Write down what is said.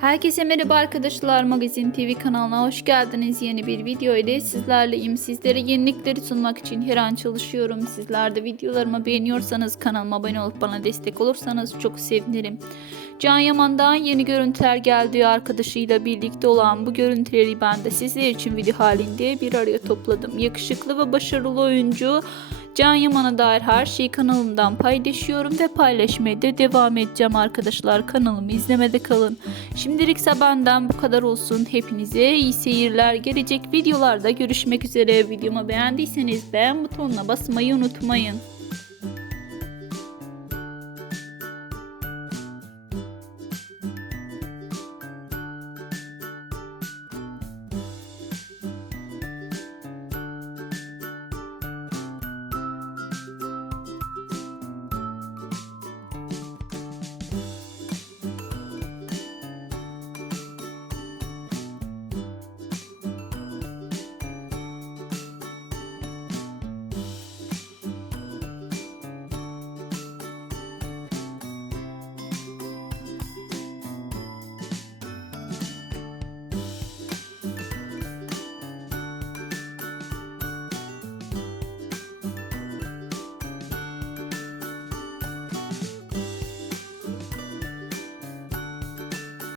Herkese merhaba arkadaşlar. Magazin TV kanalına hoş geldiniz. Yeni bir video ile sizlerleyim. Sizlere yenilikleri sunmak için her an çalışıyorum. Sizler de videolarımı beğeniyorsanız kanalıma abone olup bana destek olursanız çok sevinirim. Can Yaman'dan yeni görüntüler geldiği arkadaşıyla birlikte olan bu görüntüleri ben de sizler için video halinde bir araya topladım. Yakışıklı ve başarılı oyuncu Can Yaman'a dair her şeyi kanalımdan paylaşıyorum ve paylaşmaya da devam edeceğim arkadaşlar. Kanalımı izlemede kalın. Şimdilik ise benden bu kadar olsun. Hepinize iyi seyirler. Gelecek videolarda görüşmek üzere. Videomu beğendiyseniz beğen butonuna basmayı unutmayın.